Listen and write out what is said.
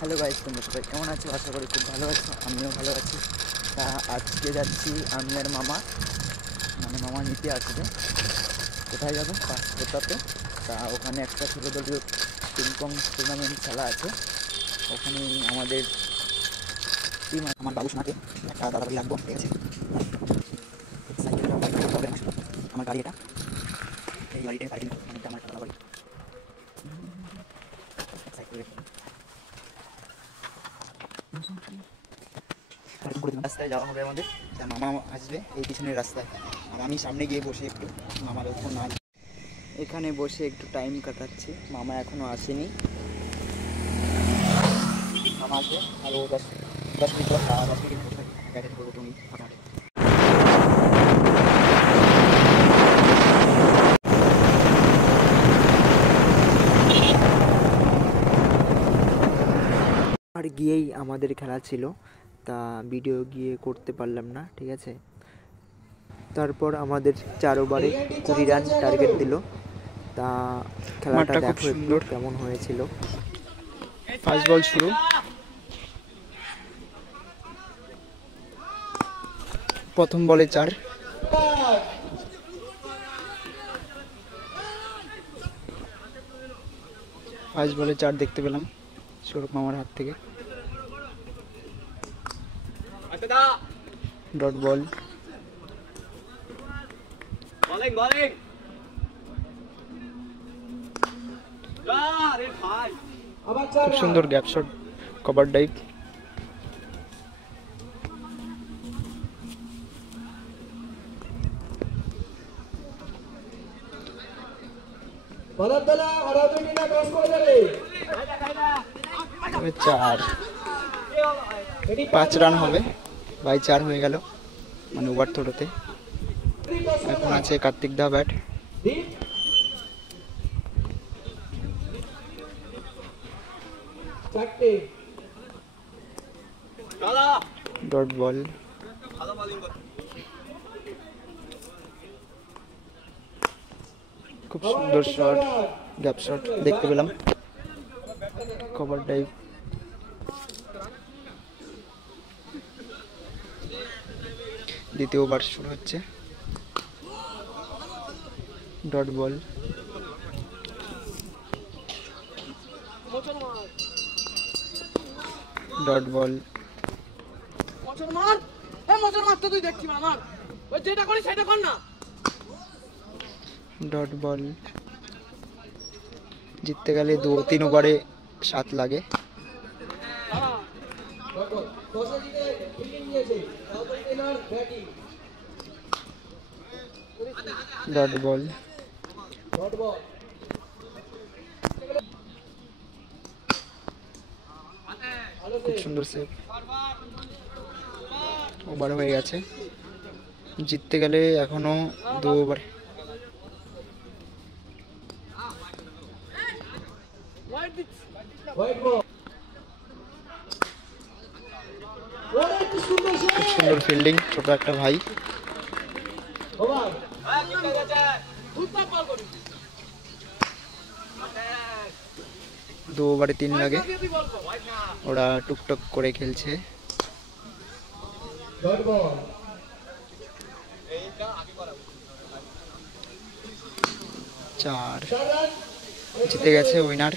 Hello guys, তোমরা সবাই কেমন আছো? আশা করি খুব ভালো আছো, আমিও ভালো আছি। তা আজকে যাচ্ছি আমি আর মামা, মানে মামা নিতে আসবে। কোথায় যাবো? পাঁচকোটাতে। তা ওখানে একটা ছোটোদলীয় পিংপং টুর্নামেন্ট খেলা আছে। ওখানে আমাদের টিম, আমার বাবু সোনাকে একটা দাদাবাড়ি লাগবো, ঠিক আছে? সাইকেলটা বাইক করতে হবে না, আমার গাড়ি এটা, এই গাড়িটা মানে আমার একটা দাদাবাড়ি সাইকেল রাস্তায় যাওয়া হবে আমাদের। মামা আসবে এই পিছনের রাস্তায়, আর আমি সামনে গিয়ে বসে একটু মামার ওপর না এখানে বসে একটু টাইম কাটাচ্ছি। মামা এখনও আসেনি, মামা আসবে আরও 10 মিনিট পর। 10 মিনিট বসে ব্যাটারি করবো তুমি হাঁটাহাঁটি। আর গিয়েই আমাদের খেলা ছিল, তা ভিডিও গিয়ে করতে পারলাম না, ঠিক আছে? তারপর আমাদের 4 ওভারে 20 রান টার্গেট দিল। তা খেলাটা দেখো একটু কেমন হয়েছিল। ফার্স্ট বল শুরু, প্রথম বলে 4, ফার্স্ট বলে 4 দেখতে পেলাম সৌরভ মামার হাত থেকে। ডট বল, খুব সুন্দর গ্যাপ শট, কভার ডাইভ। তবে 4, 5 রান হবে, বাই 4 হয়ে গেল, মানে ওভার থ্রোতে। এখন আছে কার্তিক দা ব্যাট, ডট বল, খুব সুন্দর শট, গ্যাপ শট দেখতে পেলাম, কভার ডাইভ। দ্বিতীয় ওভার শুরু হচ্ছে, dot ball, dot ball, dot ball. জিততে গেলে 2-3 ওভারে 7 লাগে। ডট বল, খুব সুন্দর সেভ, ওভার হয়ে গেছে। জিততে গেলে এখনো 2 ওভার। খুব সুন্দর ফিল্ডিং, ছোট একটা ভাই। 2 ওভারে 3 লাগে, ওরা টুকটক করে খেলছে। 4, জিতে গেছে উইনার।